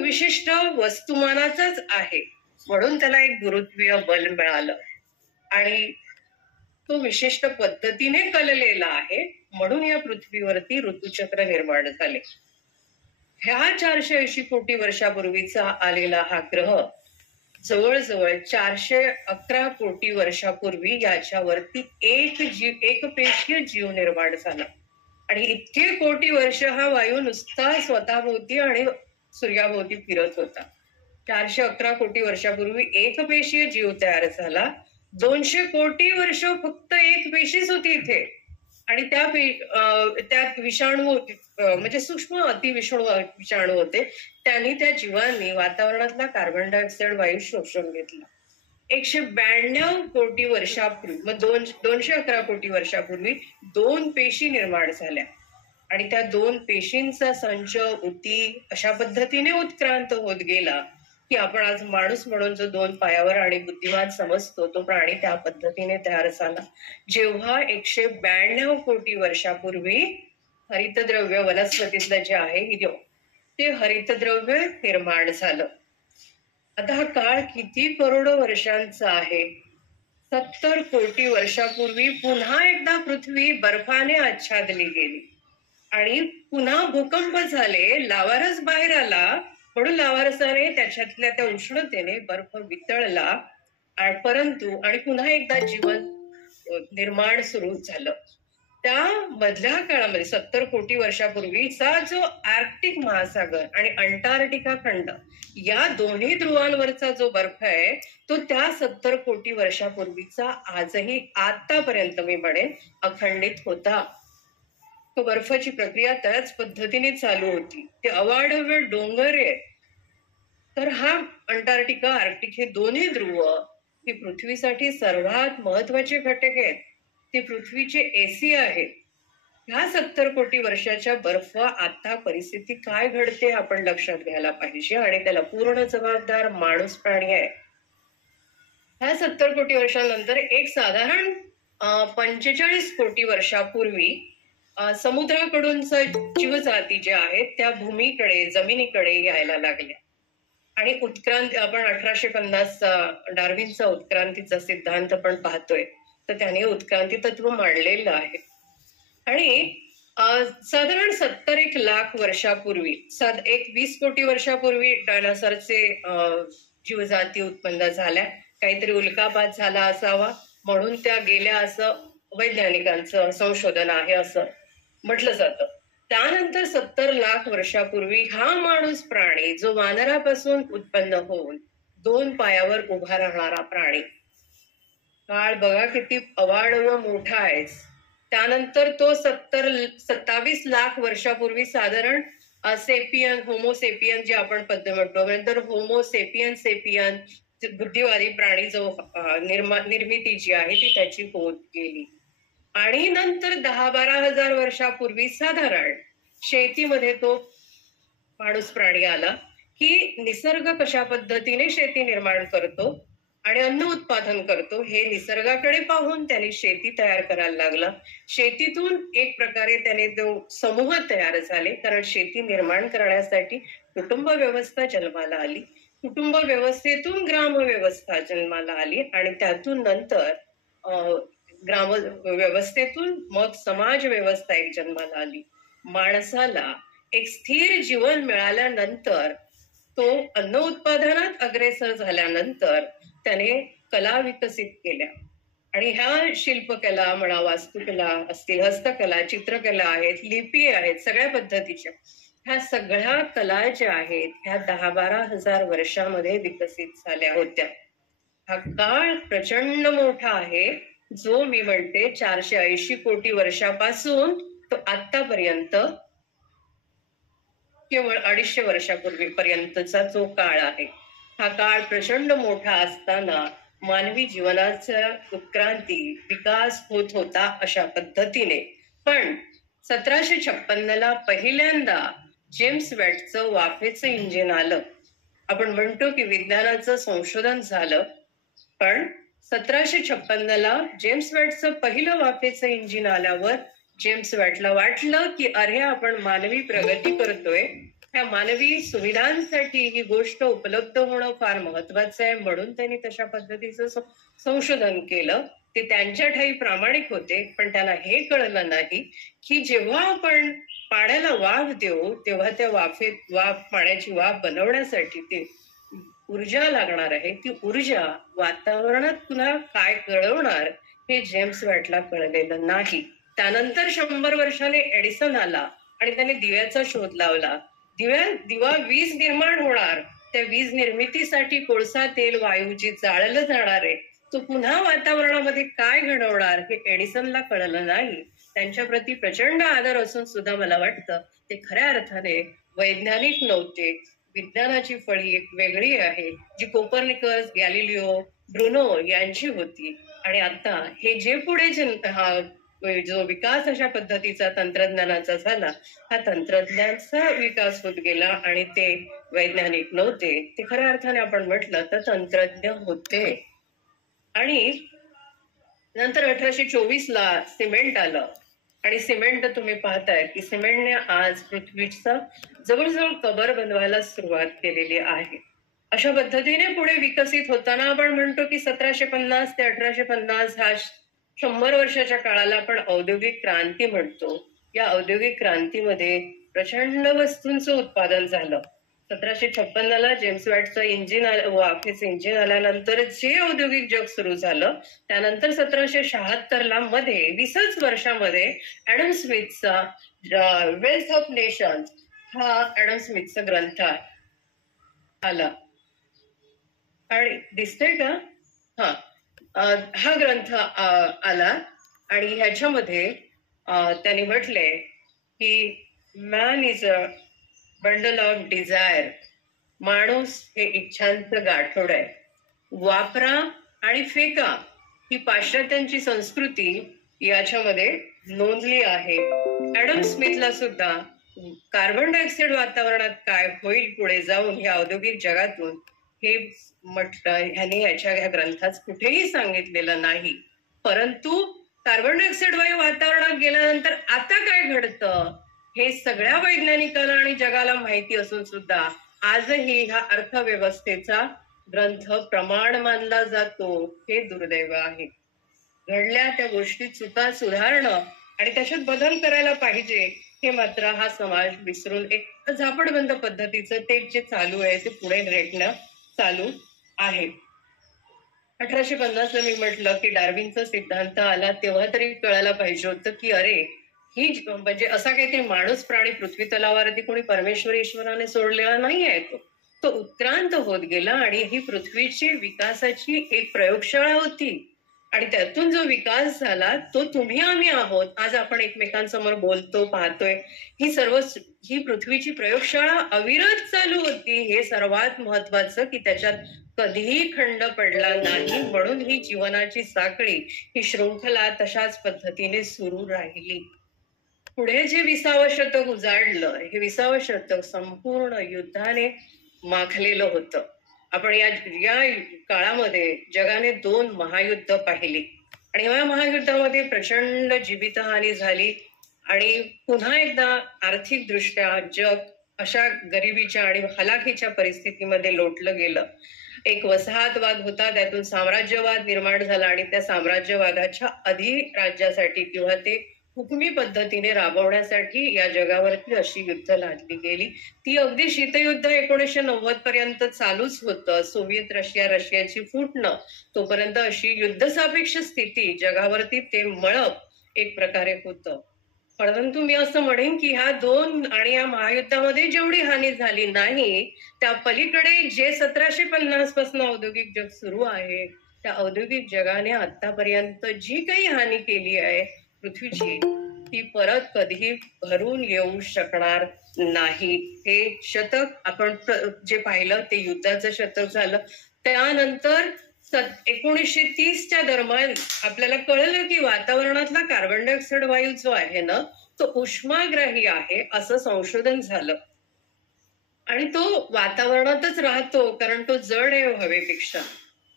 विशिष्ट वस्तुमानाचाच आहे, म्हणून त्याला एक गुरुत्वीय बल मिळालं आणि तो विशिष्ट पद्धतीने कललेला आहे, म्हणून या पृथ्वीवरती ऋतुचक्र निर्माण झाले. ह्या 480 कोटी वर्षापूर्वीचा आलेला हा ग्रह जवळजवळ 411 कोटी वर्षापूर्वी याच्यावरती एक पेशीय जीव निर्माण झाला आणि इतके कोटी वर्ष हा वायू नुसता स्वतःभोवती आणि सूर्याभोवती फिरत होता. 411 कोटी वर्षापूर्वी एक पेशीय जीव तयार झाला. 200 कोटी वर्ष फक्त एक पेशीच होती इथे आणि त्यात विषाणू म्हणजे सूक्ष्म विषाणू होते. त्यांनी त्या जीवांनी वातावरणातला कार्बन डायऑक्साईड वायू शोषून घेतला. 192 कोटी वर्षापूर्वी मग 211 कोटी वर्षापूर्वी 2 पेशी निर्माण झाल्या आणि त्या 2 पेशींचा संच उती अशा पद्धतीने उत्क्रांत होत गेला की आपण आज माणूस म्हणून जो 2 पायावर आणि बुद्धिमान समजतो तो प्राणी त्या पद्धतीने तयार झाला. जेव्हा 192 कोटी वर्षापूर्वी हरितद्रव्य वनस्पतीतलं जे आहे ते हरितद्रव्य निर्माण झालं. आता हा काळ किती करोडो वर्षांचा आहे. 70 कोटी वर्षापूर्वी पुन्हा एकदा पृथ्वी बर्फाने आच्छादली गेली आणि पुन्हा भूकंप झाले. लावारस बाहेर आला म्हणून लावारसाने त्याच्यातल्या त्या उष्णतेने बर्फ वितळला परंतु आणि पुन्हा एकदा जीवन निर्माण सुरू झालं. त्या मधल्या काळामध्ये 70 कोटी वर्षापूर्वीचा जो आर्क्टिक महासागर आणि अंटार्क्टिका खंड या दोन्ही ध्रुवांवरचा जो बर्फ आहे तो त्या 70 कोटी वर्षापूर्वीचा आजही आतापर्यंत मी म्हणेन अखंडित होता. तो बर्फाची प्रक्रिया त्याच पद्धतीने चालू होती. ते अवाढव्य डोंगर आहे. तर हा अंटार्क्टिका आर्क्टिक हे दोन्ही ध्रुव ही पृथ्वीसाठी सर्वात महत्वाचे घटक आहेत. ते पृथ्वीचे एसी आहेत. ह्या 70 कोटी वर्षाच्या बर्फ आता परिस्थिती काय घडते आपण लक्षात घ्यायला पाहिजे आणि त्याला पूर्ण जबाबदार माणूस प्राणी आहे. ह्या 70 कोटी वर्षांनंतर एक साधारण 45 कोटी वर्षापूर्वी समुद्राकडूनच जीवजाती ज्या आहेत त्या भूमीकडे जमिनीकडे यायला लागल्या आणि उत्क्रांती आपण 1850 डार्विनचा उत्क्रांतीचा सिद्धांत पण पाहतोय. तर त्याने उत्क्रांती तत्व मांडलेलं आहे आणि साधारण 70 लाख वर्षापूर्वी 20 कोटी वर्षापूर्वी डायनासॉरचे जीवजाती उत्पन्न झाल्या. काहीतरी उल्कापात झाला असावा म्हणून त्या गेल्या असं वैज्ञानिकांचं संशोधन आहे असं म्हटलं जातं. त्यानंतर 70 लाख वर्षापूर्वी हा माणूस प्राणी जो वानरापासून उत्पन्न होऊन 2 पायावर उभा राहणारा प्राणी. काळ बघा किती अवाढव्य मोठा आहे. त्यानंतर तो 27 लाख वर्षापूर्वी साधारण होमोसेपियन जे आपण पद्धत म्हणतो नंतर होमोसेपियन बुद्धिवादी प्राणी जो निर्मिती जी आहे ती त्याची होत गेली आणि नंतर 10-12 हजार वर्षापूर्वी साधारण शेतीमध्ये तो माणूस प्राणी आला की निसर्ग कशा पद्धतीने शेती निर्माण करतो आणि अन्न उत्पादन करतो हे निसर्गाकडे पाहून त्याने शेती तयार करायला लागला. शेतीतून एक प्रकारे त्याने तो समूह तयार झाले कारण शेती निर्माण करण्यासाठी कुटुंब व्यवस्था जन्माला आली. कुटुंब व्यवस्थेतून ग्राम व्यवस्था जन्माला आली आणि त्यातून नंतर ग्राम व्यवस्थेतून मग समाज व्यवस्था एक जन्माला आली. माणसाला एक स्थिर जीवन मिळाल्यानंतर तो अन्न उत्पादनात अग्रेसर झाल्यानंतर त्याने कला विकसित केल्या आणि ह्या शिल्पकला म्हणा वास्तुकला असतील हस्तकला चित्रकला आहेत लिपी आहेत सगळ्या पद्धतीच्या ह्या सगळ्या कला ज्या आहेत ह्या 10-12 हजार वर्षामध्ये विकसित झाल्या होत्या. हा काळ प्रचंड मोठा आहे जो मी म्हणते 480 कोटी वर्षापासून तो आतापर्यंत केवळ 250 वर्षापूर्वी पर्यंतचा जो काळ आहे. हा काळ प्रचंड मोठा असताना मानवी जीवनाचा उत्क्रांती विकास होत होता अशा पद्धतीने. पण 1756 पहिल्यांदा जेम्स वेबचं वाफेचं इंजिन आलं. आपण म्हणतो की विज्ञानाचं संशोधन झालं पण 1756 जेम्स वेबचं पहिलं वाफेचं इंजिन आल्यावर जेम्स वेबला वाटलं की अरे आपण मानवी प्रगती करतोय ह्या मानवी सुविधांसाठी ही गोष्ट उपलब्ध होणं फार महत्वाचं आहे, म्हणून त्यांनी तशा पद्धतीचं संशोधन केलं. ते त्यांच्या ठायी प्रामाणिक होते, पण त्यांना हे कळलं नाही की जेव्हा आपण पाण्याला वाफ देऊ तेव्हा त्या पाण्याची वाफ बनवण्यासाठी ते ऊर्जा लागणार आहे. ती ऊर्जा वातावरणात पुन्हा काय कळवणार हे जेम्स वॅटला कळलेलं नाही. त्यानंतर 100 वर्षाने एडिसन आला आणि त्याने दिव्याचा शोध लावला. दिवा वीज निर्माण होणार, त्या वीज निर्मितीसाठी कोळसा, तेल, वायू जी जाळलं जाणार आहे तो पुन्हा वातावरणामध्ये काय घडवणार हे एडिसनला कळलं नाही. त्यांच्या प्रती प्रचंड आदर असून सुद्धा मला वाटतं ते खऱ्या अर्थाने वैज्ञानिक नव्हते. विज्ञानाची फळी एक वेगळी आहे जी कोपर्निकस, गॅलिलिओ, ब्रुनो यांची होती. आणि आता हे जे पुढे जो विकास अशा पद्धतीचा तंत्रज्ञानाचा झाला, हा तंत्रज्ञानाचा विकास होत गेला आणि ते वैज्ञानिक नव्हते, ते खऱ्या अर्थाने आपण म्हटलं तर तंत्रज्ञ होते. आणि नंतर 1824ला सिमेंट आलं आणि सिमेंट तुम्ही पाहताय की सिमेंटने आज पृथ्वीचा जवळजवळ कबर बनवायला सुरुवात केलेली आहे. अशा पद्धतीने पुढे विकसित होताना आपण म्हणतो की 1750 ते 1850 हा 100 वर्षाच्या काळाला आपण औद्योगिक क्रांती म्हणतो. या औद्योगिक क्रांतीमध्ये प्रचंड वस्तूंचं उत्पादन झालं. 1756ला जेम्स वॅटचं इंजिन वाफेचं इंजिन आल्यानंतर जे औद्योगिक जग सुरू झालं, त्यानंतर 1776ला मध्ये 20च वर्षामध्ये ऍडम स्मिथचा वेल्थ ऑफ नेशन्स हा ऍडम स्मिथचा ग्रंथ आला. आणि दिसतंय का? हा ग्रंथ आला आणि ह्याच्यामध्ये त्यांनी म्हटले की man is a bundle of desire. माणूस हे इच्छांचं गाठोड आहे. वापरा आणि फेका ही पाश्चात्यांची संस्कृती याच्यामध्ये नोंदली आहे. ऍडम स्मिथला सुद्धा कार्बन डायऑक्साईड वातावरणात काय होईल पुढे जाऊन या औद्योगिक जगातून हे ह्याने ह्या ग्रंथात कुठेही सांगितलेलं नाही. परंतु कार्बन डायऑक्साईड वायू वातावरणात गेल्यानंतर आता काय घडतं हे सगळ्या वैज्ञानिकांना आणि जगाला माहिती असून सुद्धा आजही ह्या अर्थव्यवस्थेचा ग्रंथ प्रमाण मानला जातो. हे दुर्दैव आहे. घडल्या त्या गोष्टी चुका सुधारणं आणि त्याच्यात बदल करायला पाहिजे हे मात्र हा समाज विसरून एक झापडबंद पद्धतीचं ते जे चालू आहे ते पुढे रेटणं चालू आहे. 1850ला मी म्हटलं की डार्विनचा सिद्धांत आला तेव्हा तरी कळायला पाहिजे होतं की अरे ही म्हणजे असा काहीतरी माणूस प्राणी पृथ्वी तलावावरती कोणी परमेश्वर ईश्वराने सोडलेला नाही आहे. तो उत्क्रांत होत गेला आणि ही पृथ्वीची विकासाची एक प्रयोगशाळा होती आणि त्यातून जो विकास झाला तो तुम्ही आम्ही आहोत. आज आपण एकमेकांसमोर बोलतो, पाहतोय. ही पृथ्वीची प्रयोगशाळा अविरत चालू होती. हे सर्वात महत्वाचं की त्याच्यात कधीही खंड पडला नाही, म्हणून ही जीवनाची साखळी, ही शृंखला तशाच पद्धतीने सुरू राहिली. पुढे जे 20वं शतक उजाडलं, हे 20वं शतक संपूर्ण युद्धाने माखलेलं होतं. आपण या काळामध्ये जगाने 2 महायुद्ध पाहिली आणि या महायुद्धामध्ये प्रचंड जीवितहानी झाली आणि पुन्हा एकदा आर्थिक दृष्ट्या जग अशा गरिबीच्या आणि हलाखीच्या परिस्थितीमध्ये लोटलं गेलं. एक वसाहतवाद होता, त्यातून साम्राज्यवाद निर्माण झाला आणि त्या साम्राज्यवादाच्या अधिराज्यासाठी किंवा ते हुकुमी पद्धतीने राबवण्यासाठी या जगावरती अशी युद्ध लादली गेली. ती अगदी शीतयुद्ध 1990 पर्यंत चालूच होतं. सोव्हिएत रशियाची फुटणं तोपर्यंत अशी युद्धसापेक्ष स्थिती जगावरती ते मळप एक प्रकारे होतं. परंतु मी असं म्हणेन की ह्या 2 आणि या महायुद्धामध्ये जेवढी हानी झाली नाही, त्या पलीकडे जे 1750 पासून औद्योगिक जग सुरू आहे, त्या औद्योगिक जगाने आतापर्यंत जी काही हानी केली आहे पृथ्वीची, ती परत कधीही भरून येऊ शकणार नाही. हे शतक आपण जे पाहिलं ते युद्धाचं शतक झालं. त्यानंतर 1930च्या दरम्यान आपल्याला कळलं की वातावरणातला कार्बन डायऑक्साईड वायू जो आहे ना, तो उष्माग्राही आहे असं संशोधन झालं आणि तो वातावरणातच राहतो कारण तो जड आहे हवेपेक्षा.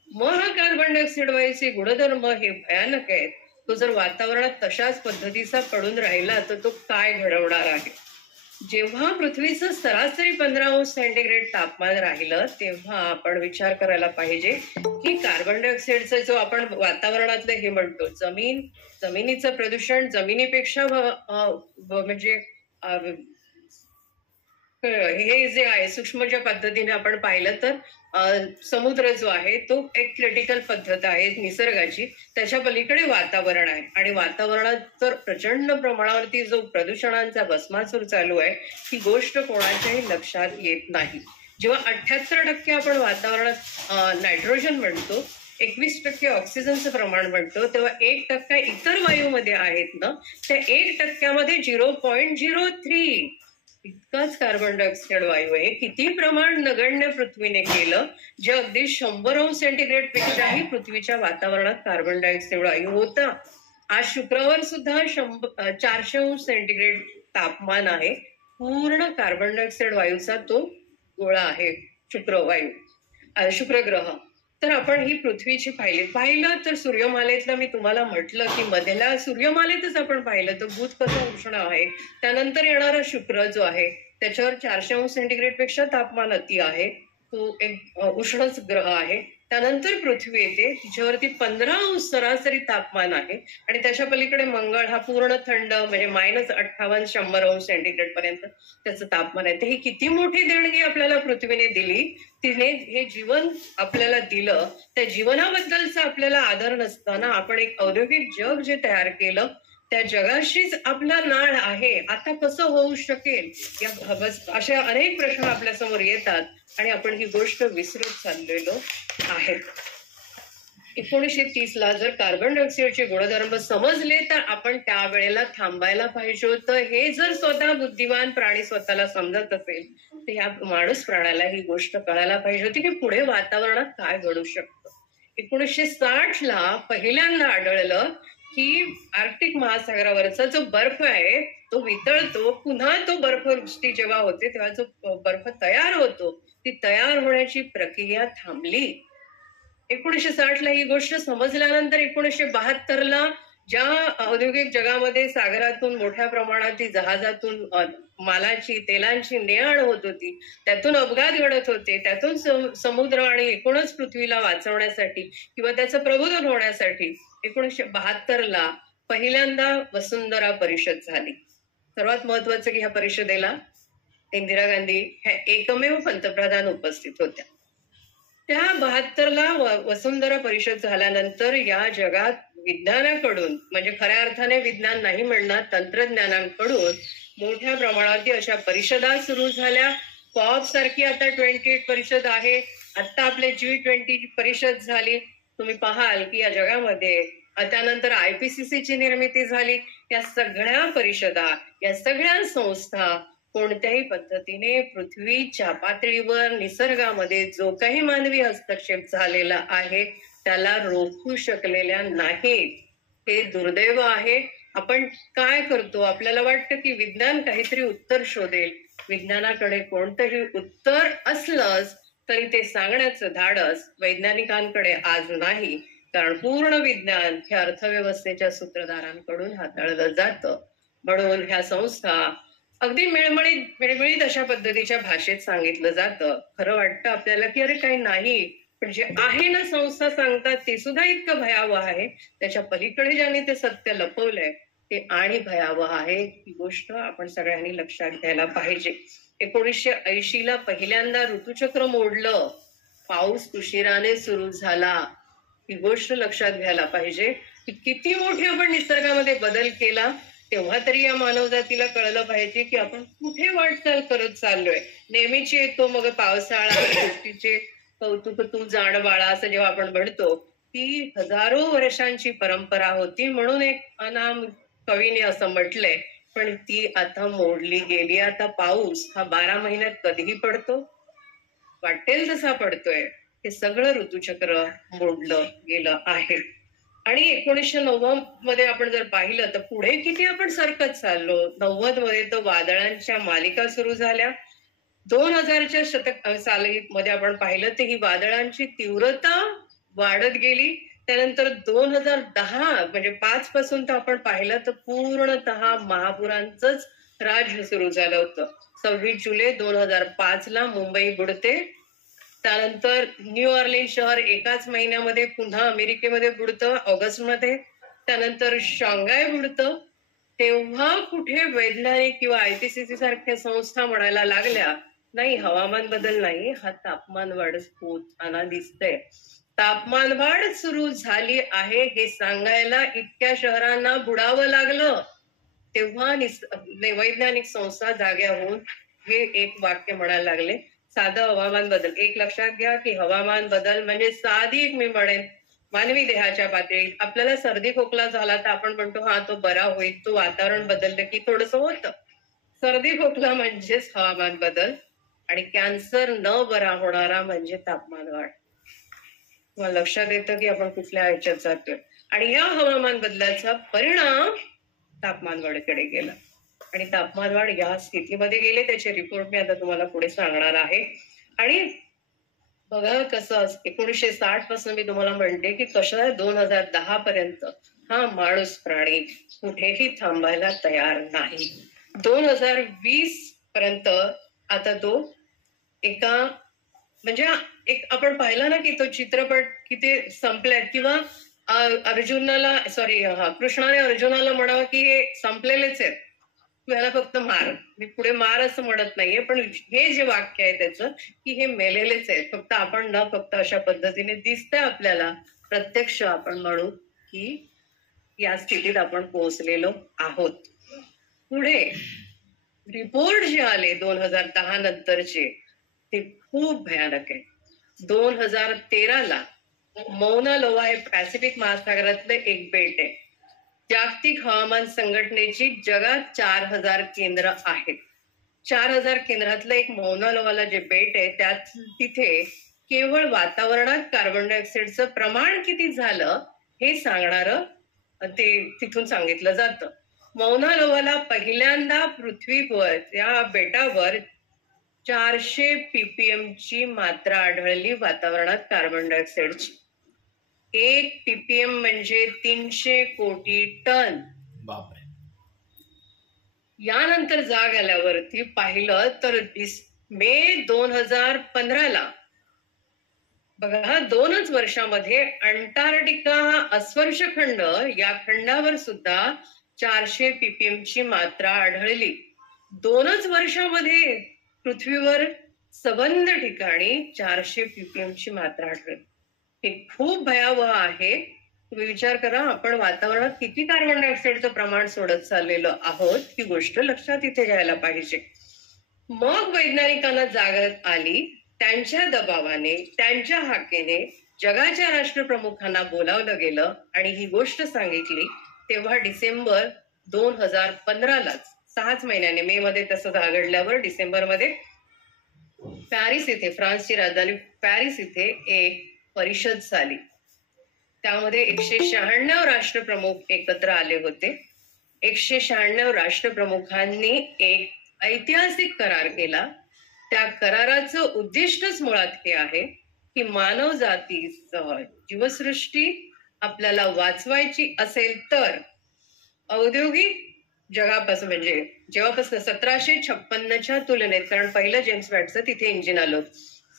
मग हा कार्बन डायऑक्साईड वायूचे गुणधर्म हे भयानक आहेत. तो जर वातावरणात तशाच पद्धतीचा पडून राहिला तर तो काय घडवणार आहे. जेव्हा पृथ्वीचं सरासरी 15 अंश सेंटीग्रेड तापमान राहिलं तेव्हा आपण विचार करायला पाहिजे की कार्बन डायऑक्साईडचा जो आपण वातावरणातलं हे म्हणतो जमिनीचं प्रदूषण जमिनीपेक्षा म्हणजे हे जे आहे सूक्ष्म ज्या पद्धतीने आपण पाहिलं तर समुद्र जो आहे तो एक क्रिटिकल पद्धत आहे निसर्गाची. त्याच्या पलीकडे वातावरण आहे आणि वातावरणात तर प्रचंड प्रमाणावरती जो प्रदूषणांचा भस्मासूर चालू आहे ही गोष्ट कोणाच्याही लक्षात येत नाही. जेव्हा 78% आपण वातावरणात नायट्रोजन म्हणतो, 21% ऑक्सिजनचं प्रमाण म्हणतो, तेव्हा 1% इतर वायूमध्ये आहेत ना, त्या 1%मध्ये 0.03 इतकाच कार्बन डायऑक्साईड वायू आहे. किती प्रमाण नगण्य पृथ्वीने केलं, जे अगदी 100 अंश सेंटीग्रेड पेक्षाही पृथ्वीच्या वातावरणात कार्बन डायऑक्साईड वायू होता. आज शुक्रवार सुद्धा 400 अंश सेंटीग्रेड तापमान आहे. पूर्ण कार्बन डायऑक्साईड वायूचा तो गोळा आहे शुक्र ग्रह. तर आपण ही पृथ्वीची पाहिलं तर सूर्यमालेतलं मी तुम्हाला म्हटलं की मधल्या सूर्यमालेतच आपण पाहिलं तर बुध कसं उष्ण आहे, त्यानंतर येणारा शुक्र जो आहे त्याच्यावर 400 अंश सेंटीग्रेड पेक्षा तापमान अति आहे, तो एक उष्णच ग्रह आहे. त्यानंतर पृथ्वी येते, तिच्यावरती 15 अंश सरासरी तापमान आहे आणि त्याच्या पलीकडे मंगळ हा पूर्ण थंड म्हणजे -58 100 अंश सेंटीग्रेड पर्यंत त्याचं तापमान आहे. तर ही किती मोठी देणगी आपल्याला पृथ्वीने दिली. तिने हे जीवन आपल्याला दिलं, त्या जीवनाबद्दलचा आपल्याला आदर नसताना आपण एक औद्योगिक जग जे तयार केलं त्या जगाशीच आपला नाळ आहे. आता कसं होऊ शकेल अशा अनेक प्रश्न आपल्या समोर येतात आणि आपण ही गोष्ट विसरत चाललेलो आहे. 1930ला जर कार्बन डायऑक्साईडचे गुणधर्म समजले तर आपण त्यावेळेला थांबायला पाहिजे होतं. हे जर स्वतः बुद्धिमान प्राणी स्वतःला समजत असेल तर या माणूस प्राण्याला ही गोष्ट कळायला पाहिजे होती की पुढे वातावरणात काय घडू शकतं. 1960ला पहिल्यांदा आढळलं की आर्क्टिक महासागरावरचा जो बर्फ आहे तो वितळतो, पुन्हा तो बर्फवृष्टी जेव्हा होते तेव्हा जो बर्फ तयार होतो ती तयार होण्याची प्रक्रिया थांबली. 1960ला ही गोष्ट समजल्यानंतर 1972ला ज्या औद्योगिक जगामध्ये सागरातून मोठ्या प्रमाणात जहाजातून मालाची तेलांची ने-आण होत होती, त्यातून अपघात घडत होते, त्यातून समुद्र आणि एकूणच पृथ्वीला वाचवण्यासाठी किंवा त्याचं प्रबोधन होण्यासाठी 1972ला पहिल्यांदा वसुंधरा परिषद झाली. सर्वात महत्वाचं की ह्या परिषदेला इंदिरा गांधी ह्या एकमेव पंतप्रधान उपस्थित होत्या. त्या 72ला वसुंधरा परिषद झाल्यानंतर या जगात विज्ञानाकडून म्हणजे खऱ्या अर्थाने विज्ञान नाही म्हणणार, तंत्रज्ञानाकडून मोठ्या प्रमाणात अशा परिषदा सुरू झाल्या. पॉप सारखी आता 28 परिषद आहे. आता आपले G20 परिषद झाली. तुम्ही पाहाल की या जगामध्ये त्यानंतर IPCCची निर्मिती झाली. या सगळ्या परिषदा, या सगळ्या संस्था कोणत्याही पद्धतीने पृथ्वीच्या पातळीवर निसर्गामध्ये जो काही मानवी हस्तक्षेप झालेला आहे त्याला रोखू शकलेल्या नाहीत. हे दुर्दैव आहे. आपण काय करतो, आपल्याला वाटतं की विज्ञान काहीतरी उत्तर शोधेल. विज्ञानाकडे कोणतंही उत्तर असलंच तरी ते सांगण्याचं धाडस वैज्ञानिकांकडे आज नाही, कारण पूर्ण विज्ञान हे अर्थव्यवस्थेच्या सूत्रधारांकडून हाताळलं जातं. म्हणून ह्या संस्था अगदी मिळमिळीत अशा पद्धतीच्या भाषेत सांगितलं जातं. खरं वाटतं आपल्याला की अरे काही नाही, पण जे आहे ना संस्था सांगतात ते सुद्धा इतकं भयावह आहे. त्याच्या पलीकडे ज्याने ते सत्य लपवलंय ते आणि भयावह आहे. ही गोष्ट आपण सगळ्यांनी लक्षात घ्यायला पाहिजे. 1980ला पहिल्यांदा ऋतुचक्र मोडलं, पाऊस उशिराने सुरू झाला. ही गोष्ट लक्षात घ्यायला पाहिजे की किती मोठी आपण निसर्गामध्ये बदल केला. तेव्हा तरी या मानवजातीला कळलं पाहिजे की आपण कुठे वाटचाल करत चाललोय. नेहमीची येतो मग पावसाळा, गोष्टीचे कौतुक तू जाण बाळा असं जेव्हा आपण म्हणतो, ती हजारो वर्षांची परंपरा होती म्हणून एक अनाम कवीने असं म्हटलंय, पण ती आता मोडली गेली. आता पाऊस हा 12 महिन्यात कधीही पडतो, वाटेल तसा पडतोय. हे सगळं ऋतुचक्र मोडलं गेलं आहे. आणि 1990 मध्ये आपण जर पाहिलं तर पुढे किती आपण सरकत चाललो. 90 मध्ये तर वादळांच्या मालिका सुरू झाल्या. 2000च्या साली मध्ये आपण पाहिलं तर ही वादळांची तीव्रता वाढत गेली. त्यानंतर 2010 म्हणजे 5 पासून तर आपण पाहिलं तर पूर्णतः महापुरांचंच राज्य सुरू झालं होतं. 26 जुलै 2005 ला मुंबई बुडते. त्यानंतर न्यू ऑर्लिन शहर एकाच महिन्यामध्ये पुन्हा अमेरिकेमध्ये बुडतं ऑगस्टमध्ये. त्यानंतर शांघाय बुडतं. तेव्हा कुठे वैज्ञानिक किंवा IPCC सारख्या संस्था म्हणायला लागल्या नाही हवामान बदल नाही, हा तापमान वाढ होताना दिसतंय. तापमान वाढ सुरू झाली आहे हे सांगायला इतक्या शहरांना बुडावं लागलं. तेव्हा वैज्ञानिक संस्था जाग्या होऊन हे एक वाक्य म्हणायला लागले, साधं हवामान बदल. एक लक्षात घ्या की हवामान बदल म्हणजे साधी मी म्हणेन मानवी देहाच्या पातळीत आपल्याला सर्दी खोकला झाला तर आपण म्हणतो हा तो बरा होईल, तो वातावरण बदललं की थोडंसं होतं. सर्दी खोकला म्हणजेच हवामान बदल आणि कॅन्सर न बरा होणारा म्हणजे तापमान वाढ. तुम्हाला लक्षात येतं की आपण कुठल्या ह्याच्यात जातोय. आणि या हवामान बदलाचा परिणाम तापमान वाढीकडे गेला आणि तापमान वाढ या स्थितीमध्ये गेले. त्याचे रिपोर्ट मी आता तुम्हाला पुढे सांगणार आहे. आणि बघा कसं 1960 पासून मी तुम्हाला म्हणते की कसं 2010 पर्यंत हा माणूस प्राणी कुठेही थांबायला तयार नाही. 2020 पर्यंत आता तो एका म्हणजे एक आपण पाहिला ना की तो चित्रपट किती संपल्यात किंवा अर्जुनाला कृष्णाने अर्जुनाला म्हणावं की हे संपलेलेच आहेत, तू ह्याला फक्त मार. मी पुढे मार असं म्हणत नाहीये, पण हे जे वाक्य आहे त्याचं की हे मेलेलेच आहेत, फक्त आपण न फक्त अशा पद्धतीने दिसतंय आपल्याला, प्रत्यक्ष आपण म्हणू की या स्थितीत आपण पोहोचलेलो आहोत. पुढे रिपोर्ट जे आले 2010 नंतरचे ते खूप भयानक आहे. 2013 ला मौना लोआ हे पॅसिफिक महासागरातलं एक बेट आहे. जागतिक हवामान संघटनेची जगात 4000 केंद्र आहेत. 4000 केंद्रातलं एक मौना लोआला जे बेट आहे त्यात तिथे केवळ वातावरणात कार्बन डायऑक्साईडचं प्रमाण किती झालं हे सांगणारं ते तिथून सांगितलं जातं. मौना लोआला पहिल्यांदा पृथ्वीवर या बेटावर 400 ppm ची मात्रा आढळली वातावरणात कार्बन डायऑक्साईडची. 1 ppm म्हणजे 300 कोटी टन. बापरे. यानंतर जाग आल्यावरती पाहिलं तर मे 2015 ला बघा 2च वर्षामध्ये अंटार्क्टिका हा अस्पर्श खंड, या खंडावर सुद्धा 400 ppm ची मात्रा आढळली. 2च वर्षामध्ये पृथ्वीवर सबंध ठिकाणी 400 ppm ची मात्रा आढळली. हे खूप भयावह आहे. तुम्ही विचार करा आपण वातावरणात किती कार्बन डायऑक्साईडचं प्रमाण सोडत चाललेलो आहोत, ही गोष्ट लक्षात इथे घ्यायला पाहिजे. मग वैज्ञानिकांना जागृत आली. त्यांच्या दबावाने, त्यांच्या हाकेने जगाच्या राष्ट्रप्रमुखांना बोलावलं गेलं आणि ही गोष्ट सांगितली. तेव्हा डिसेंबर 2015 लाच 6च महिन्याने, मे मध्ये तसं घडल्यावर डिसेंबरमध्ये पॅरिस इथे, फ्रान्सची राजधानी पॅरिस इथे एक परिषद झाली. त्यामध्ये 196 राष्ट्रप्रमुख एकत्र आले होते. 196 राष्ट्रप्रमुखांनी एक ऐतिहासिक करार केला. त्या कराराचं उद्दिष्टच मुळात हे आहे की मानव जातीसह जीवसृष्टी आपल्याला वाचवायची असेल तर औद्योगिक जगापासून, म्हणजे जेव्हापासून 1756च्या तुलनेत, कारण पहिलं जेम्स वॅटचं तिथे इंजिन आलं,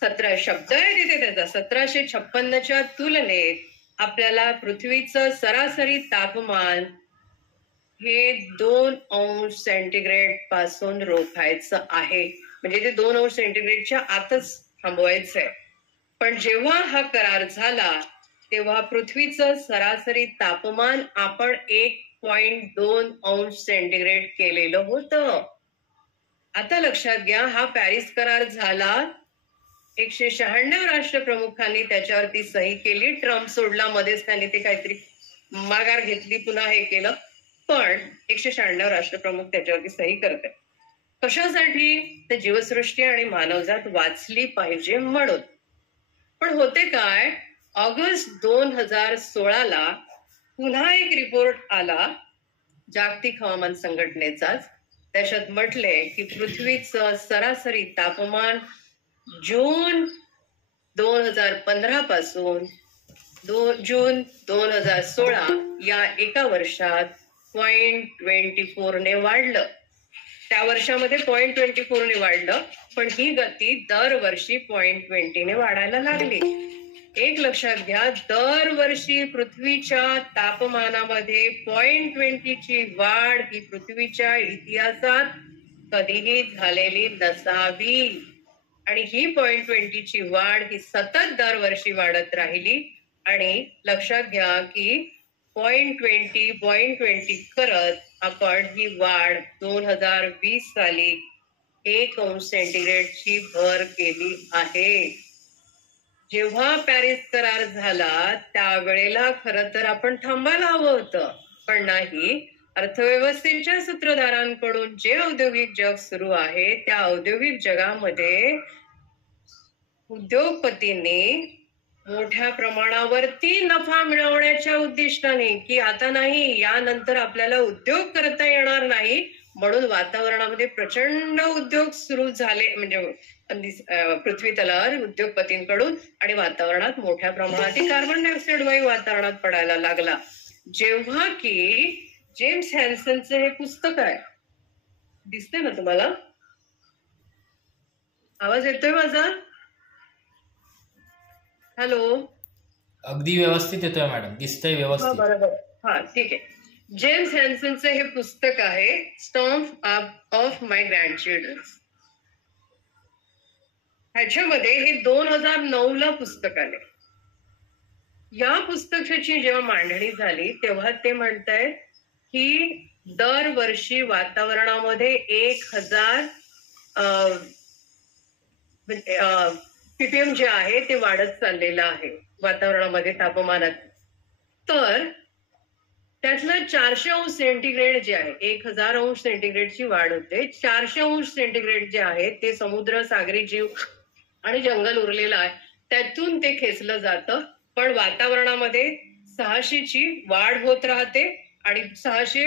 17 शब्द आहे तिथे त्याचा, 1756च्या तुलनेत आपल्याला पृथ्वीचं सरासरी तापमान हे 2 अंश सेंटीग्रेड पासून रोखायचं आहे. म्हणजे ते 2 अंश सेंटीग्रेडच्या आतच थांबवायचंय. पण जेव्हा हा करार झाला तेव्हा पृथ्वीचं सरासरी तापमान आपण 1.2 अंश सेंटीग्रेड केलेलं होतं. आता लक्षात घ्या, हा पॅरिस करार झाला, 196 राष्ट्रप्रमुखांनी त्याच्यावरती सही केली. ट्रम्प सोडला मध्येच, त्यांनी ते काहीतरी माघार घेतली, पुन्हा हे केलं, पण 196 राष्ट्रप्रमुख त्याच्यावरती सही करते. कशासाठी? तर जीवसृष्टी आणि मानवजात वाचली पाहिजे म्हणून. पण होते काय, ऑगस्ट 2016 ला पुन्हा एक रिपोर्ट आला जागतिक हवामान संघटनेचाच. त्याच्यात म्हटले की पृथ्वीचं सरासरी तापमान जून 2015 पासून जून 2016 या एका वर्षात 0.24 ने वाढलं. त्या वर्षामध्ये 0.24 वाढलं, पण ही गती दरवर्षी 0.20 वाढायला लागली. एक लक्षात घ्या, दरवर्षी पृथ्वीच्या तापमानामध्ये 0.20 वाढ ही पृथ्वीच्या इतिहासात कधीही झालेली नसावी. आणि ही 0.20 वाढ ही सतत दरवर्षी वाढत राहिली. आणि लक्षात घ्या की 0.20 करत आपण ही वाढ 2020 साली 1°C भर केली आहे. जेव्हा पॅरिस करार झाला त्यावेळेला खरं तर आपण थांबायला हवं होतं, पण नाही. अर्थव्यवस्थेच्या सूत्रधारांकडून जे औद्योगिक जग सुरू आहे त्या औद्योगिक जगामध्ये उद्योगपतींनी मोठ्या प्रमाणावरती नफा मिळवण्याच्या उद्दिष्टाने की आता नाही, यानंतर आपल्याला उद्योग करता येणार नाही, म्हणून वातावरणामध्ये प्रचंड उद्योग सुरू झाले, म्हणजे पृथ्वी तलावर उद्योगपतींकडून, आणि वातावरणात मोठ्या प्रमाणात कार्बन डायऑक्साईड वायू वातावरणात पडायला लागला. जेव्हा की जेम्स हॅन्सनचं हे पुस्तक आहे, दिसते ना तुम्हाला? आवाज येतोय माझा? हॅलो? अगदी व्यवस्थित येतोय मॅडम, दिसतंय व्यवस्थित. बरोबर, हा ठीक आहे. जेम्स हॅन्सनचं हे पुस्तक आहे स्टॉर्म ऑफ माय ग्रँडचिल्ड्रन. ह्याच्यामध्ये हे 2009 पुस्तक आले. या पुस्तकाची जेव्हा मांडणी झाली तेव्हा ते म्हणतायत की दरवर्षी वातावरणामध्ये 1000 ppm जे आहे ते वाढत चाललेलं आहे वातावरणामध्ये तापमानात. तर त्यातलं 400°C जे आहे, 1000°C वाढ होते. 400°C जे आहे ते समुद्र, सागरी जीव आणि जंगल उरलेलं आहे त्यातून ते खेचलं जातं. पण वातावरणामध्ये 600ची वाढ होत राहते आणि 600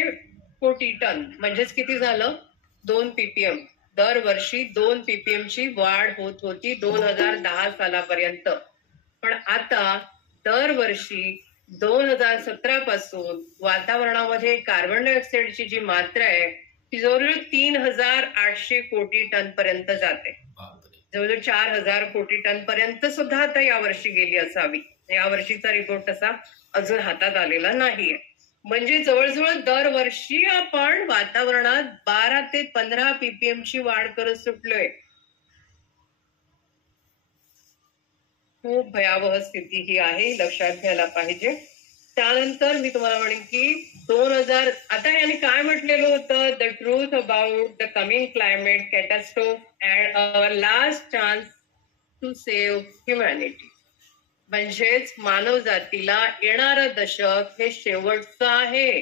कोटी टन म्हणजेच किती झालं? 2 ppm. दरवर्षी 2 ppm ची वाढ होत होती 2010 सालापर्यंत. पण आता दरवर्षी 2017 पासून वातावरणामध्ये कार्बन डायऑक्साईडची जी मात्रा आहे ती जवळजवळ 3800 कोटी टन पर्यंत जाते. जवळजवळ 4000 कोटी टन पर्यंत सुद्धा आता यावर्षी गेली असावी. यावर्षीचा रिपोर्ट तसा अजून हातात आलेला नाहीये. म्हणजे जवळजवळ दरवर्षी आपण वातावरणात 12 ते 15 ppm ची वाढ करत सुटलोय. खूप भयावह स्थिती ही आहे, लक्षात घ्यायला पाहिजे. त्यानंतर मी तुम्हाला म्हणेन की 2000 आता यांनी काय म्हटलेलं होतं? The truth about the coming climate catastrophe and our last chance to save humanity. म्हणजेच मानव जातीला येणारं दशक हे शेवटचं आहे.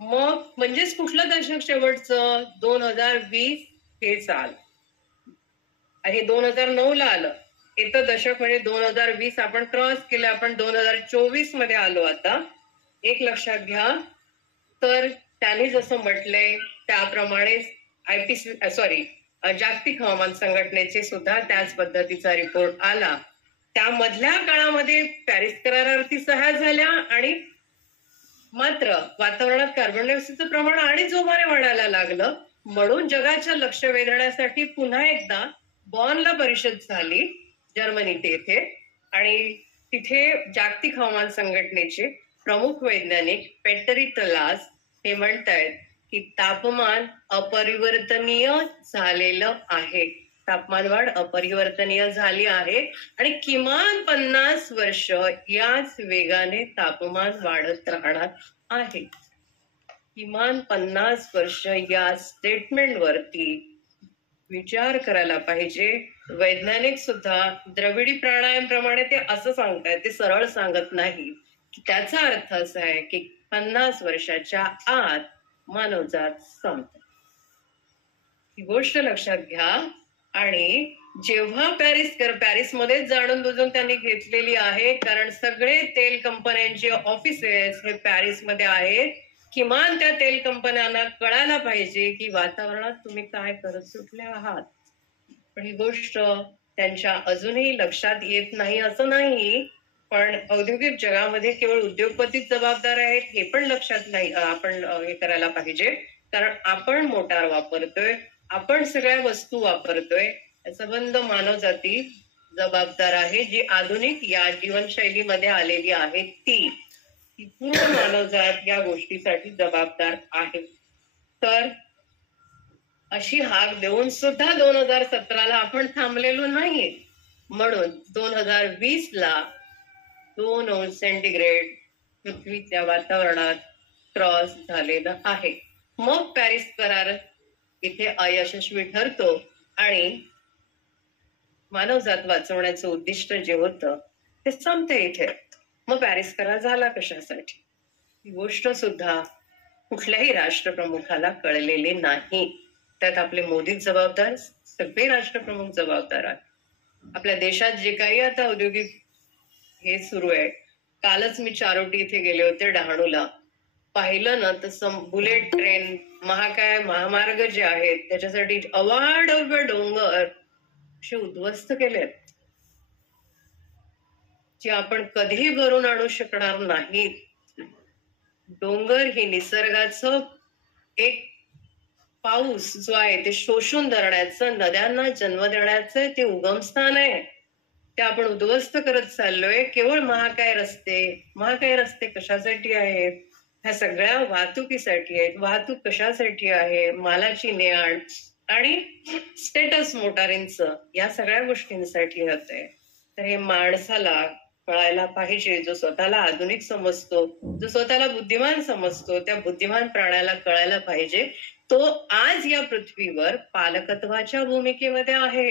मग म्हणजेच कुठलं दशक शेवटचं? 2020 हे साल. हे 2009 आलं. येतं दशक म्हणजे 2020 आपण क्रॉस केलं. आपण 2024 मध्ये आलो आता. एक लक्षात घ्या, तर त्यांनी जसं म्हटलंय त्याप्रमाणे जागतिक हवामान संघटनेचे सुद्धा त्याच पद्धतीचा रिपोर्ट आला. त्यामधल्या काळामध्ये पॅरिस करारावरती सह्या झाल्या आणि मात्र वातावरणात कार्बन डायऑक्साईडचं प्रमाण आणि जोमाने वाढायला लागलं. म्हणून जगाच्या लक्ष वेधण्यासाठी पुन्हा एकदा बॉनला परिषद झाली जर्मनीत येथे. आणि तिथे जागतिक हवामान संघटनेचे प्रमुख वैज्ञानिक पेटरी तलास हे म्हणतायत की तापमान अपरिवर्तनीय झालेलं आहे. तापमान वाढ अपरिवर्तनीय झाली आहे आणि किमान 50 वर्ष याच वेगाने तापमान वाढत राहणार आहे. किमान 50 वर्ष या स्टेटमेंट वरती विचार करायला पाहिजे. वैज्ञानिक सुद्धा द्रविडी प्राणायाम प्रमाणे ते असं सांगतायत, ते सरळ सांगत नाही. त्याचा अर्थ असा आहे की 50 वर्षाच्या आत मानवजात संपते. ही गोष्ट लक्षात घ्या. आणि जेव्हा पॅरिसमध्ये जाणून बुजून त्यांनी घेतलेली आहे, कारण सगळे तेल कंपन्यांचे ऑफिसेस हे पॅरिसमध्ये आहेत. किमान त्या तेल कंपन्यांना कळायला पाहिजे की वातावरणात तुम्ही काय करत सुटले आहात. पण ही गोष्ट त्यांच्या अजूनही लक्षात येत नाही असं नाही. पण औद्योगिक जगामध्ये केवळ उद्योगपतीच जबाबदार आहेत हे पण लक्षात नाही, आपण हे करायला पाहिजे. कारण आपण मोटार वापरतोय, आपण सगळ्या वस्तू वापरतोय, संबंध मानवजाती जबाबदार आहे, जी आधुनिक या जीवनशैलीमध्ये आलेली आहे ती पूर्ण मानवजात या गोष्टीसाठी जबाबदार आहे. तर अशी हाक देऊन सुद्धा 2017ला आपण थांबलेलो नाहीये. म्हणून 2020ला 2 अंश सेंटीग्रेड पृथ्वीच्या वातावरणात क्रॉस झालेलं आहे. मग पॅरिस करार इथे अयशस्वी ठरतो आणि मानवजात वाचवण्याचं उद्दिष्ट जे होतं ते संपते इथे. मग पॅरिस करार झाला कशासाठी, ही गोष्ट सुद्धा कुठल्याही राष्ट्रप्रमुखाला कळलेली नाही. त्यात आपले मोदी जबाबदार, सगळे राष्ट्रप्रमुख जबाबदार आहेत. आपल्या देशात जे काही आता औद्योगिक हे सुरू आहे, कालच मी चारोटी इथे गेले होते, डहाणूला पाहिलं ना तर बुलेट ट्रेन, महाकाय महामार्ग जे आहेत त्याच्यासाठी अवाढव्य डोंगर असे उद्ध्वस्त केलेत, जे आपण कधीही भरून आणू शकणार नाहीत. डोंगर ही निसर्गाचं एक पाऊस जो आहे ते शोषून धरण्याचं, नद्यांना जन्म देण्याचं ते उगमस्थान आहे. ते आपण उद्ध्वस्त करत चाललोय. केवळ महाकाय रस्ते कशासाठी आहेत? ह्या सगळ्या वाहतुकीसाठी आहेत. वाहतूक कशासाठी आहे? मालाची ने-आण आणि स्टेटस मोटारींचं, या सगळ्या गोष्टींसाठी होतंय. तर हे माणसाला कळायला पाहिजे. जो स्वतःला आधुनिक समजतो, जो स्वतःला बुद्धिमान समजतो, त्या बुद्धिमान प्राण्याला कळायला पाहिजे तो आज या पृथ्वीवर पालकत्वाच्या भूमिकेमध्ये आहे.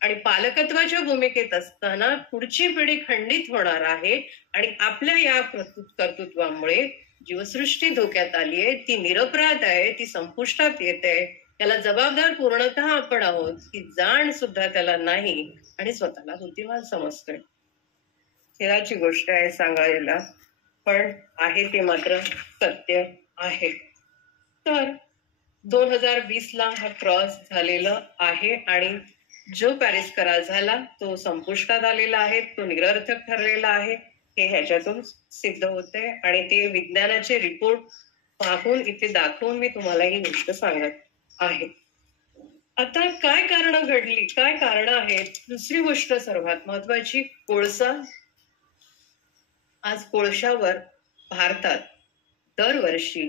आणि पालकत्वाच्या भूमिकेत असताना पुढची पिढी खंडित होणार आहे. आणि आपल्या या कर्तृत्वामुळे जीवसृष्टी धोक्यात आली आहे, ती निरपराध आहे, ती संपुष्टात येते. त्याला जबाबदार पूर्णतः आपण आहोत, ही जाण सुद्धा त्याला नाही आणि स्वतःला बुद्धिमान समजतोय. खेळाची गोष्ट आहे सांगायला, पण आहे ते मात्र सत्य आहे. तर 2020ला हा क्रॉस झालेला आहे आणि जो पॅरिस करार झाला तो संपुष्टात आलेला आहे, तो निरर्थक ठरलेला आहे, हे ह्याच्यातून सिद्ध होते. आणि ते विज्ञानाचे रिपोर्ट पाहून इथे दाखवून मी तुम्हाला ही गोष्ट सांगत आहे. आता काय कारण घडली, काय कारण आहेत? दुसरी गोष्ट सर्वात महत्वाची, कोळसा. आज कोळशावर भारतात दरवर्षी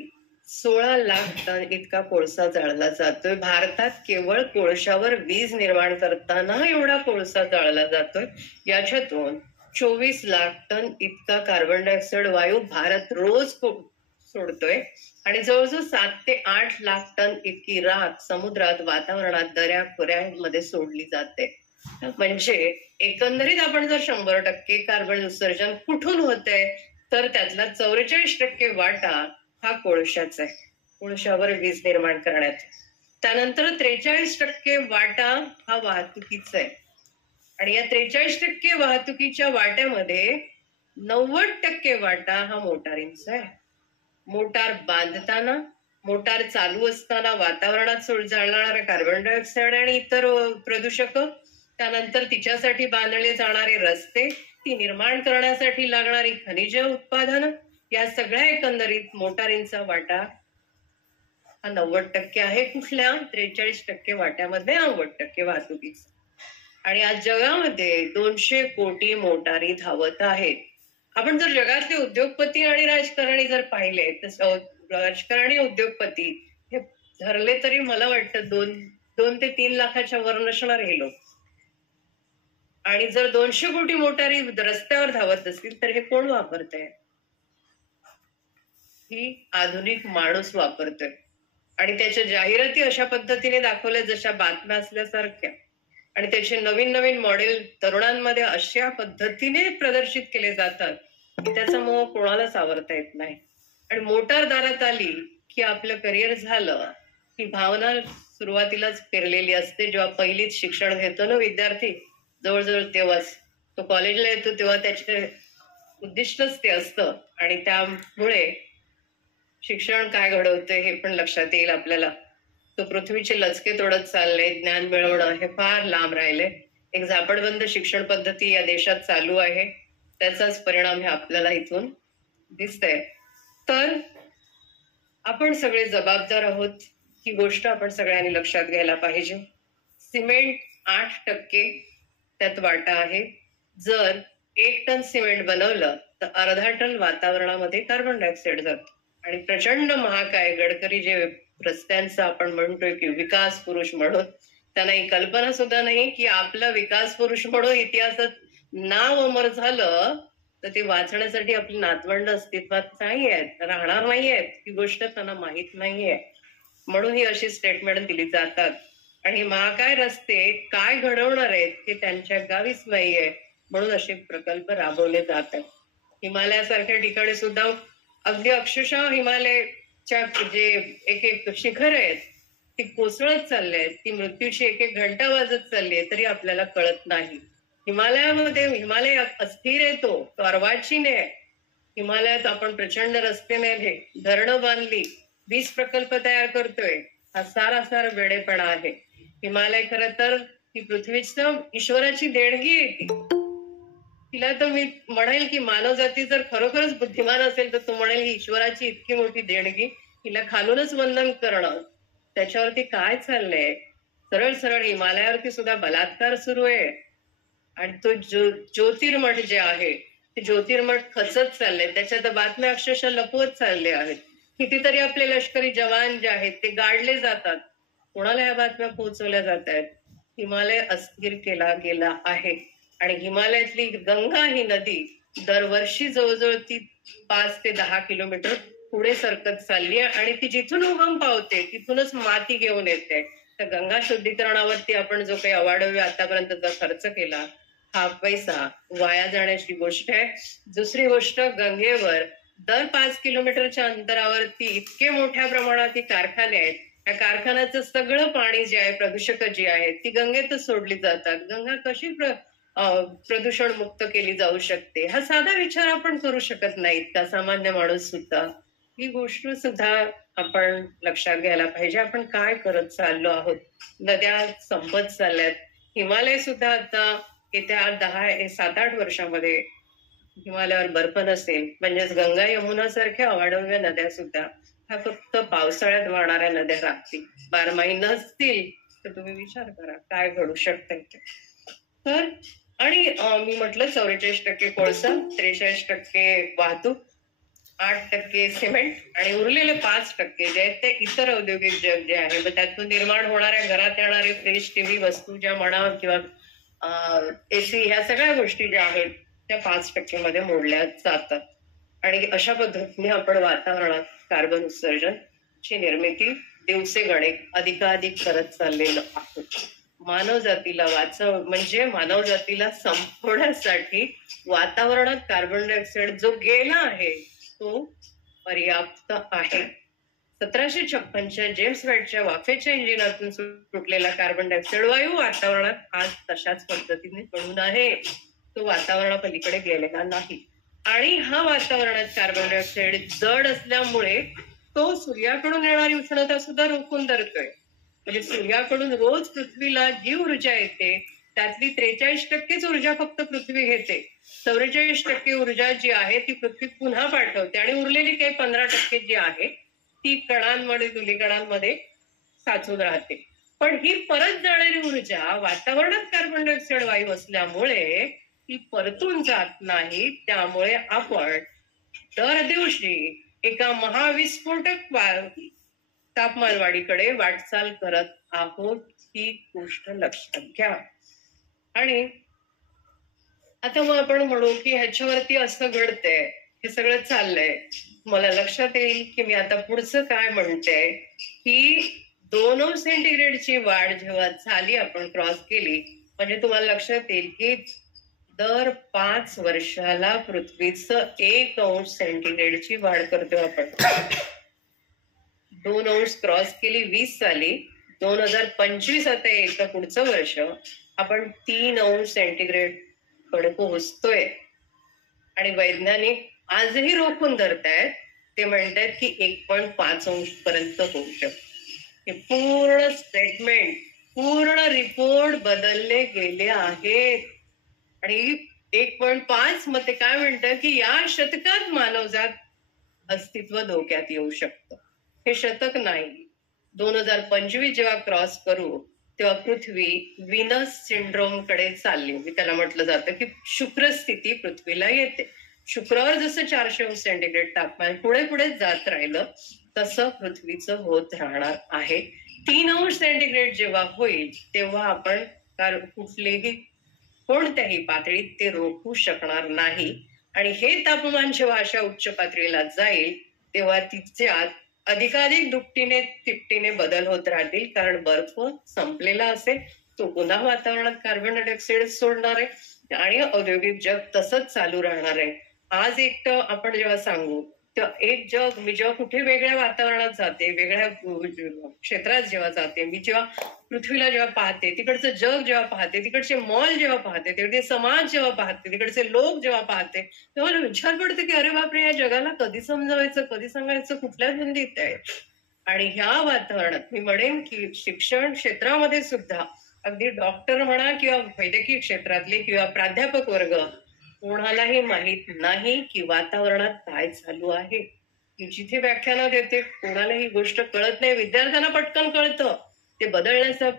16 लाख टन इतका कोळसा जाळला जातोय. भारतात केवळ कोळशावर वीज निर्माण करताना एवढा कोळसा जाळला जातोय. याच्यातून 24 लाख टन इतका कार्बन डायऑक्साईड वायू भारत रोज सोडतोय आणि जवळजवळ 7 ते 8 लाख टन इतकी राख समुद्रात, वातावरणात, दऱ्या खोऱ्यांमध्ये सोडली जाते. म्हणजे एकंदरीत आपण जर 100% कार्बन उत्सर्जन कुठून होतंय तर त्यातला 44% वाटा हा कोळशाचा आहे, कोळशावर वीज निर्माण करण्यात. त्यानंतर 43% वाटा हा वाहतुकीचा आहे. आणि या 43% वाहतुकीच्या वाट्यामध्ये 90% वाटा हा मोटारींचा आहे. मोटार बांधताना, मोटार चालू असताना वातावरणात जाळणारा कार्बन डायऑक्साईड आणि इतर प्रदूषक, त्यानंतर तिच्यासाठी बांधले जाणारे रस्ते, ती निर्माण करण्यासाठी लागणारी खनिज उत्पादनं, या सगळ्या एकंदरीत मोटारींचा वाटा हा 90% आहे. कुठल्या? 43% वाट्यामध्ये 90% वाहतुकीचा. आणि आज जगामध्ये 200 कोटी मोटारी धावत आहेत. आपण जर जगातले उद्योगपती आणि राजकारणी जर पाहिले तर राजकारणी उद्योगपती हे धरले तरी मला वाटतं 2 ते 3 लाखाच्या वर नसणार हे लोक. आणि जर 200 कोटी मोटारी रस्त्यावर धावत असतील तर हे कोण वापरतंय? ही आधुनिक माणूस वापरतोय. आणि त्याच्या जाहिराती अशा पद्धतीने दाखवल्या जशा बातम्या असल्यासारख्या, आणि त्याचे नवीन नवीन मॉडेल तरुणांमध्ये अशा पद्धतीने प्रदर्शित केले जातात की त्याचा मोह कोणालाच आवरता येत नाही. आणि मोटार दारात आली की आपलं करिअर झालं ही भावना सुरुवातीलाच पेरलेली असते. जेव्हा पहिलीच शिक्षण घेतो ना विद्यार्थी, जवळजवळ तेव्हाच तो कॉलेजला येतो, तेव्हा त्याचे उद्दिष्टच ते असतं. आणि त्यामुळे शिक्षण काय घडवते हे पण लक्षात येईल आपल्याला. तो पृथ्वीचे लचके तोडत चालले, ज्ञान मिळवणं हे फार लांब राहिले. एक झापडबंद शिक्षण पद्धती या देशात चालू आहे, त्याचाच परिणाम हे आपल्याला इथून दिसतंय. तर आपण सगळे जबाबदार आहोत, ही गोष्ट आपण सगळ्यांनी लक्षात घ्यायला पाहिजे. सिमेंट 8% त्यात वाटा आहे. जर 1 टन सिमेंट बनवलं तर अर्धा टन वातावरणामध्ये कार्बन डायऑक्साईड जातो. आणि प्रचंड महाग आहे. गडकरी जे रस्त्यांचा आपण म्हणतोय की विकास पुरुष म्हणून, त्यांना ही कल्पना सुद्धा नाही की आपला विकास पुरुष म्हणून इतिहासात नाव अमर झालं तर ते वाचण्यासाठी आपली नातवंड अस्तित्वात नाही आहेत, राहणार नाही आहेत, ही गोष्ट त्यांना माहित नाहीये. म्हणून ही अशी स्टेटमेंट दिली जातात. आणि महाकाय रस्ते काय घडवणार आहेत हे त्यांच्या गावीच नाहीये, म्हणून असे प्रकल्प राबवले जात आहेत. हिमालयासारख्या ठिकाणी सुद्धा अगदी अक्षरशः हिमालयाच्या जे एक एक शिखर आहेत ती कोसळत चालली आहेत, ती मृत्यूची एक एक घंटा वाजत चालली आहे, तरी आपल्याला कळत नाही. हिमालय अस्थिर येतो, तो अर्वाचीन आहे. हिमालयात आपण प्रचंड रस्ते नेले, धरणं बांधली, वीज प्रकल्प तयार करतोय, हा सारासार वेडेपणा आहे. हिमालय खरं तर ही पृथ्वीचं ईश्वराची देणगी आहे ती. तिला तर मी म्हणेल की मानवजाती जर खरोखरच बुद्धिमान असेल तर तो म्हणेल ही ईश्वराची इतकी मोठी देणगी, हिला खालूनच वंदन करणं. त्याच्यावरती काय चाललंय? सरळ सरळ हिमालयावरती सुद्धा बलात्कार सुरू आहे. आणि तो ज्योतिर्मठ जे आहे ते ज्योतिर्मठ खचत चालले, त्याच्यात बातम्या अक्षरशः लपवत चालले आहेत. कितीतरी आपले लष्करी जवान जे आहेत ते गाडले जातात. कोणाला या बातम्या पोहोचवल्या जात आहेत? हिमालय अस्थिर केला गेला आहे. आणि हिमालयातली गंगा ही नदी दरवर्षी जवळजवळ ती 5 ते 10 किलोमीटर पुढे सरकत चालली आहे. आणि ती जिथून उगम पावते तिथूनच माती घेऊन येते. तर गंगा शुद्धीकरणावरती आपण जो काही अवाढव्य आतापर्यंतचा खर्च केला, हा पैसा वाया जाण्याची गोष्ट आहे. दुसरी गोष्ट, गंगेवर दर 5 किलोमीटरच्या अंतरावरती इतके मोठ्या प्रमाणात कारखाने आहेत. या कारखान्याचं सगळं पाणी जे आहे, प्रदूषक जी आहेत, ती गंगेतच सोडली जातात. गंगा कशी प्रदूषण मुक्त केली जाऊ शकते? हा साधा विचार आपण करू शकत नाहीत का सामान्य माणूस सुद्धा? ही गोष्ट सुद्धा आपण लक्षात घ्यायला पाहिजे. आपण काय करत चाललो आहोत? नद्या संपत चालल्यात. हिमालय सुद्धा आता येत्या 7-8 वर्षामध्ये हिमालयावर बर्फ नसेल. म्हणजेच गंगा यमुना सारख्या अवाढव्य नद्या सुद्धा ह्या फक्त पावसाळ्यात वाहणाऱ्या नद्या राहतील, बारमाही नसतील. तर तुम्ही विचार करा काय घडू शकतंय ते. तर आणि मी म्हटलं 44% कोळसा, 43% वाहतूक, 8% सिमेंट आणि उरलेले 5% जे आहेत ते इतर औद्योगिक जग जे आहे, मग त्यातून निर्माण होणाऱ्या घरात येणारे फ्रीज, टीव्ही, वस्तू ज्या म्हणा किंवा एसी, ह्या सगळ्या गोष्टी ज्या आहेत त्या 5% मध्ये मोडल्या जातात. आणि अशा पद्धतीने आपण वातावरणात कार्बन उत्सर्जनची निर्मिती दिवसेगणिक अधिकाधिक करत चाललेलो आहोत. मानवजातीला म्हणजे मानवजातीला संपवण्यासाठी वातावरणात कार्बन डायऑक्साईड जो गेला आहे तो पर्याप्त आहे. 1756च्या जेम्स वेबच्या वाफेच्या इंजिनातून सुटलेला कार्बन डायऑक्साईड वायू वातावरणात आज तशाच पद्धतीने पडून आहे. तो वातावरणापलीकडे गेलेला नाही. आणि हा वातावरणात कार्बन डायऑक्साईड जड असल्यामुळे तो सूर्याकडून येणारी उष्णता सुद्धा रोखून धरतोय. म्हणजे सूर्याकडून रोज पृथ्वीला जी ऊर्जा येते त्यातली 43% ऊर्जा फक्त पृथ्वी घेते. 44% ऊर्जा जी आहे ती पृथ्वी पुन्हा पाठवते. आणि उरलेली काही 15% जी आहे ती कणांमध्ये, धुलीकणांमध्ये साचून राहते. पण ही परत जाणारी ऊर्जा वातावरणात कार्बन डायऑक्साईड वायू असल्यामुळे ती परतून जात नाही. त्यामुळे आपण दर दिवशी एका महाविस्फोटक तापमान वाढीकडे वाटचाल करत आहोत. ही गोष्ट लक्षात घ्या. आणि आता मग आपण म्हणू की ह्याच्यावरती असं घडतंय, हे सगळं चाललंय, मला लक्षात येईल की मी आता पुढचं काय म्हणते की 2 सेंटीग्रेडची वाढ जेव्हा झाली, आपण क्रॉस केली, म्हणजे तुम्हाला लक्षात येईल की दर 5 वर्षाला पृथ्वीचं 1 सेंटीग्रेडची वाढ करतो आपण. 2 क्रॉस केली 20 साली, 2025 आता येतं पुढचं वर्ष, आपण 3 सेंटीग्रेड कडे पोहोचतोय. आणि वैज्ञानिक आजही रोखून धरतायत, ते म्हणतात की 1.5 पर्यंत होऊ शकतं. हे पूर्ण स्टेटमेंट, पूर्ण रिपोर्ट बदलले गेले आहेत. आणि 1.5 मध्ये काय म्हणतं की या शतकात मानवजात अस्तित्व धोक्यात येऊ शकतं. हे शतक नाही. 2025 जेव्हा क्रॉस करू तेव्हा पृथ्वी विनस सिंड्रोम कडे चालली. त्याला म्हटलं जातं की शुक्र स्थिती पृथ्वीला येते. शुक्रावर जसं 400 अंश सेंटीग्रेड तापमान पुढे पुढे जात राहिलं तसं पृथ्वीचं होत राहणार आहे. 3 अंश सेंटीग्रेड जेव्हा होईल तेव्हा आपण कुठलेही कोणत्याही पातळीत ते रोखू शकणार नाही. आणि हे तापमान जेव्हा अशा उच्च पातळीला जाईल तेव्हा तिच्यात अधिकाधिक दुपटीने तिपटीने बदल होत राहतील. कारण बर्फ संपलेला असेल, तो पुन्हा वातावरणात कार्बन डायऑक्साईड सोडणार आहे आणि औद्योगिक जग तसंच चालू राहणार आहे. आज एकटं आपण जेव्हा सांगू तर एक जग, मी जेव्हा कुठे वेगळ्या वातावरणात जाते, वेगळ्या क्षेत्रात जेव्हा जाते, मी जेव्हा पृथ्वीला जेव्हा पाहते, तिकडचं जग जेव्हा पाहते, तिकडचे मॉल जेव्हा पाहते, तिकडचे समाज जेव्हा पाहते, तिकडचे लोक जेव्हा पाहते, तेव्हा मला विचार पडतो की अरे बापरे, या जगाला कधी समजावायचं, कधी सांगायचं, कुठल्या धुंदीत आहे. आणि ह्या वातावरणात मी म्हणेन की शिक्षण क्षेत्रामध्ये सुद्धा अगदी डॉक्टर म्हणा किंवा वैद्यकीय क्षेत्रातले किंवा प्राध्यापक वर्ग कोणालाही माहित नाही की वातावरणात काय चालू आहे. मी जिथे व्याख्यानं देते कोणाला ही गोष्ट कळत नाही. विद्यार्थ्यांना पटकन कळतं, ते बदलण्याचा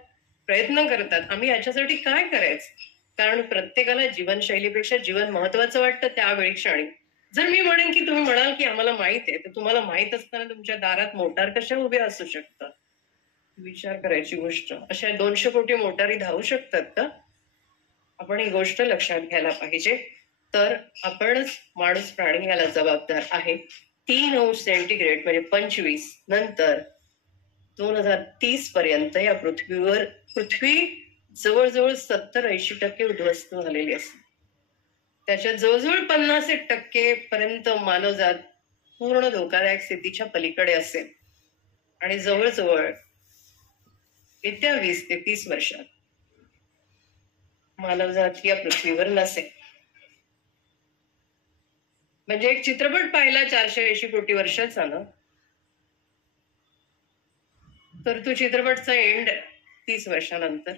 प्रयत्न करतात. आम्ही याच्यासाठी काय करायचं? कारण प्रत्येकाला जीवनशैलीपेक्षा जीवन महत्वाचं वाटतं त्यावेळी क्षणी. जर मी म्हणेन की तुम्ही म्हणाल की आम्हाला माहित आहे, तर तुम्हाला माहित असताना तुमच्या दारात मोटार कशा उभ्या असू शकतात? विचार करायची गोष्ट. अशा 200 कोटी मोटारी धावू शकतात का? आपण ही गोष्ट लक्षात घ्यायला पाहिजे. तर आपणच माणूस प्राणी याला जबाबदार आहे. 3 अंश सेंटीग्रेड म्हणजे 25 नंतर 2030 पर्यंत या पृथ्वीवर पृथ्वी जवळजवळ 70-80% उद्ध्वस्त झालेली असते. त्याच्यात जवळजवळ 50% पर्यंत मानवजात पूर्ण धोकादायक स्थितीच्या पलीकडे असेल. आणि जवळजवळ येत्या 20 ते 30 वर्षात मानवजात या पृथ्वीवर नसेल. म्हणजे एक चित्रपट पाहिला 480 कोटी वर्षाचा ना, तर तो चित्रपटचा एंड 30 वर्षानंतर